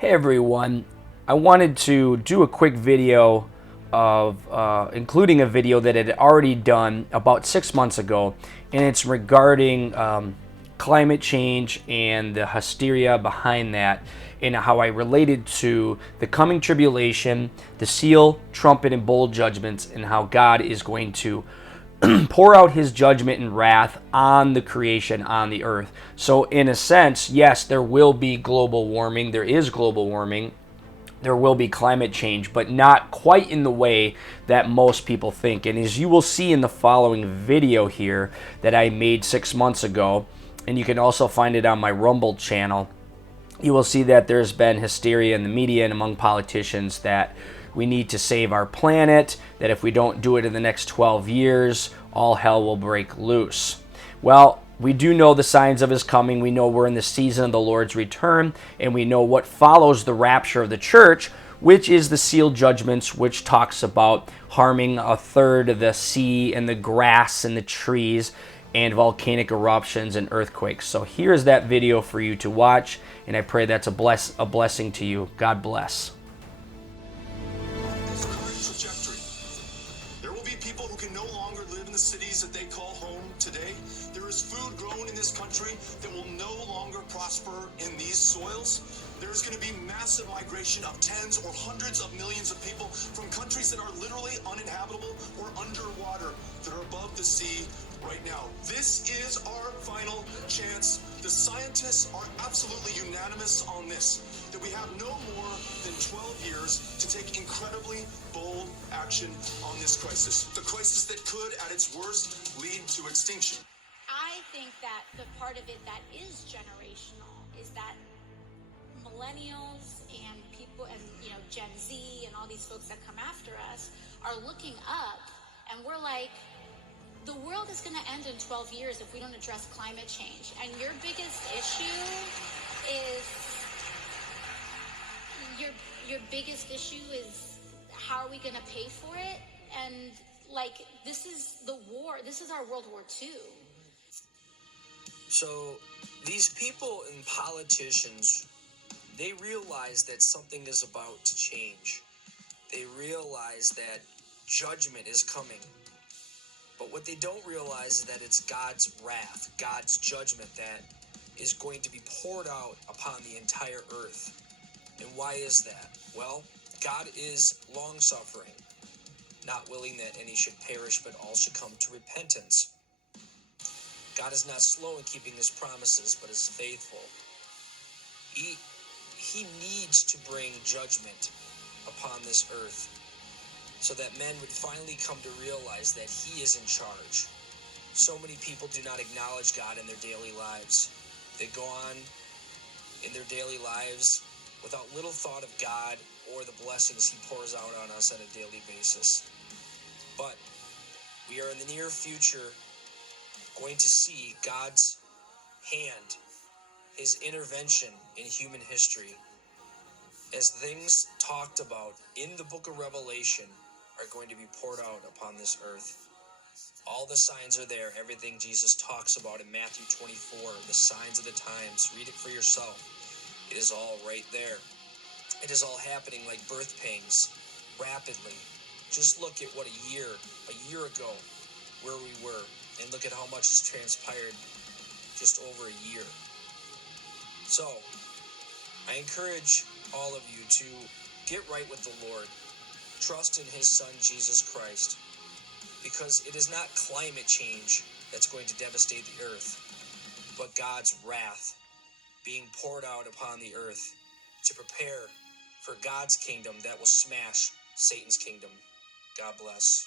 Hey everyone, I wanted to do a quick video of including a video that I had already done about 6 months ago, and it's regarding climate change and the hysteria behind that, and how I related to the coming tribulation, the seal, trumpet, and bowl judgments, and how God is going to pour out his judgment and wrath on the creation, on the earth. So in a sense, yes, there will be global warming. There is global warming. There will be climate change, but not quite in the way that most people think. And as you will see in the following video here that I made 6 months ago, and you can also find it on my Rumble channel, you will see that there's been hysteria in the media and among politicians that we need to save our planet, that if we don't do it in the next 12 years, all hell will break loose. Well, we do know the signs of his coming. We know we're in the season of the Lord's return, and we know what follows the rapture of the church, which is the seal judgments, which talks about harming a third of the sea and the grass and the trees, and volcanic eruptions and earthquakes. So here's that video for you to watch, and I pray that's a blessing to you. God bless. This current trajectory, there will be people who can no longer live in the cities that they call home today. There is food grown in this country that will no longer prosper in these soils. There's going to be massive migration of tens or hundreds of millions of people from countries that are literally uninhabitable or underwater, that are above the sea right now. This is our final chance. The scientists are absolutely unanimous on this, that we have no more than 12 years to take incredibly bold action on this crisis. The crisis that could, at its worst, lead to extinction. I think that the part of it that is generational is that millennials and people and Gen Z and all these folks that come after us are looking up, and we're like, the world is going to end in 12 years if we don't address climate change. And your biggest issue is your biggest issue is how are we going to pay for it? And like, this is the war. This is our World War II. So these people and politicians, they realize that something is about to change. They realize that judgment is coming. But what they don't realize is that it's God's wrath, God's judgment that is going to be poured out upon the entire earth. And why is that? Well, God is long-suffering, not willing that any should perish, but all should come to repentance. God is not slow in keeping his promises, but is faithful. He needs to bring judgment upon this earth so that men would finally come to realize that he is in charge. So many people do not acknowledge God in their daily lives. They go on in their daily lives without little thought of God or the blessings he pours out on us on a daily basis. But we are in the near future going to see God's hand, his intervention in human history, as things talked about in the book of Revelation are going to be poured out upon this earth. All the signs are there. Everything Jesus talks about in Matthew 24, the signs of the times. Read it for yourself. It is all right there. It is all happening like birth pangs, rapidly. Just look at what a year ago, where we were, and look at how much has transpired just over a year. So, I encourage all of you to get right with the Lord. Trust in his Son, Jesus Christ, because it is not climate change that's going to devastate the earth, but God's wrath being poured out upon the earth to prepare for God's kingdom that will smash Satan's kingdom. God bless.